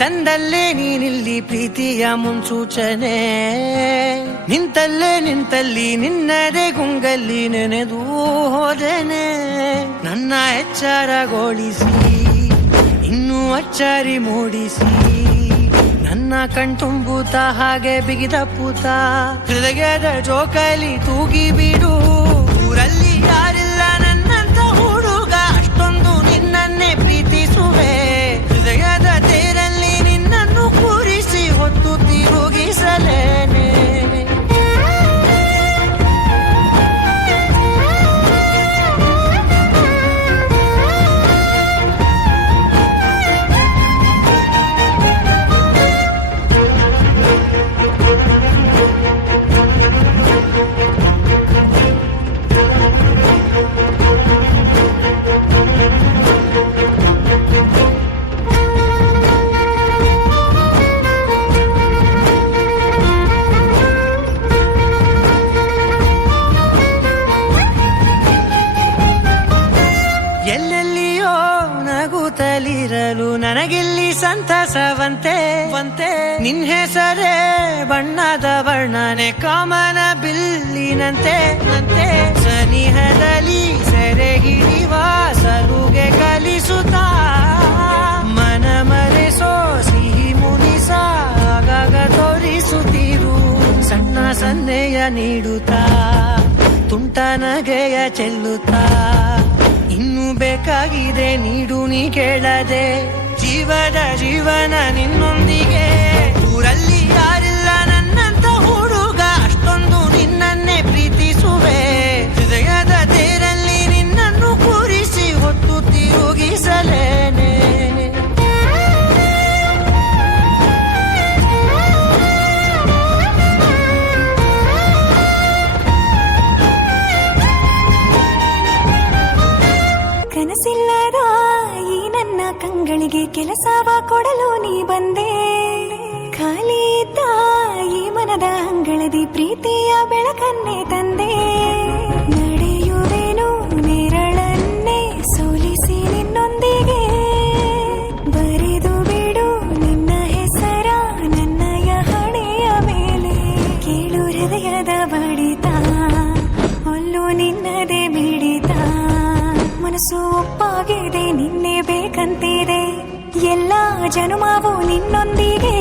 ತಂದಲ್ಲೇ ನೀನಿಲ್ಲಿ ಪ್ರೀತಿಯ ಮುನ್ಸೂಚನೆ, ನಿಂತಲ್ಲಿ ನಿನ್ನದೇ ಗುಂಗಲ್ಲಿ ನೆನೆದು ಹೋದೆನೆ. ನನ್ನ ಎಚ್ಚರಗೊಳಿಸಿ ಇನ್ನೂ ಅಚ್ಚರಿ ಮೂಡಿಸಿ, ನನ್ನ ಕಣ್ತುಂಬುತ್ತ ಹಾಗೆ ಬಿಗಿದಪ್ಪುತ್ತ ಹೃದಯದ ಜೋಕಾಲಿ ತೂಗಿ ಬಿಡು. ಊರಲ್ಲಿ ಯಾರಿಲ್ಲ ನನ್ನಂತ ಹುಡುಗ, ಅಷ್ಟೊಂದು ನಿನ್ನನ್ನೇ ಪ್ರೀತಿಸುವೆ. ಹೃದಯದ ತೇರಲ್ಲಿ ನಿನ್ನನ್ನು ಕೂರಿಸಿ ಹೊತ್ತು ತಿರುಗಿಸಲೇನೆ. ನಗುತ್ತಲಿರಲು ನನಗಿಲ್ಲಿ ಸಂತಸವಂತೆ ನಿನ್ ಹೆಸರೇ ಬಣ್ಣದ ವರ್ಣನೆ ಕಾಮನ ಬಿಲ್ಲಿನಂತೆ ಸನಿಹದಲ್ಲಿ ಸೆರೆ ಹಿಡಿವ ಸಲುಗೆ ಕಲಿಸುತ್ತಾ ಮನ ಮರೆಸೋ ಸಿಹಿ ಮುನಿಸ ಆಗಾಗ ತೋರಿಸುತ್ತಿರು. ಸಣ್ಣ ಸನ್ನೆಯ ನೀಡುತ್ತಾ ತುಂಟ ನಗೆಯ ಚೆಲ್ಲುತ್ತಾ ಇನ್ನು ಬೇಕಾಗಿದೆ ನೀಡು ನೀ ಕೇಳದೆ. ಜೀವನ ನಿನ್ನೊಂದಿಗೆ, ಊರಲ್ಲಿ ಯಾರಿಲ್ಲ ನನ್ನಂತ ಹುಡುಗ, ಅಷ್ಟೊಂದು ನಿನ್ನನ್ನೇ ಪ್ರೀತಿಸುವೆ. ಹೃದಯದ ತೇರಲ್ಲಿ ನಿನ್ನನ್ನು ಕೂರಿಸಿ ಹೊತ್ತು ತಿರುಗಿಸಲೇನೆ. ಕನಸಿಲ್ಲದ ಈ ನನ್ನ ಕಂಗಳಿಗೆ ಕೆಲಸವ ಕೊಡಲು ನೀ ಬಂದೆ. ಖಾಲಿ ಇದ್ದ ಈ ಮನದ ಅಂಗಳದಿ ಪ್ರೀತಿಯ ಬೆಳಕನ್ನೇ ತಂದೆ. ನಡೆಯುವೆನು ನೆರಳನ್ನೇ ಸೋಲಿಸಿ ನಿನ್ನೊಂದಿಗೆ, ಬರೆದು ಬಿಡು ನಿನ್ನ ಹೆಸರ ನನ್ನಯ ಹಣೆಯ ಮೇಲೆ. ಕೇಳು ಹೃದಯದ ಬಡಿತ, ಒಲ್ಲು ನಿನ್ನದೇ ಬಿಡಿತ. ಮನಸ್ಸು ಒಪ್ಪಾಗಿದೆ ನಿನ್ನೆ ಬೇಕಂತಿದೆ, ಎಲ್ಲ ಜನುಮಾವು ನಿನ್ನೊಂದಿಗೆ.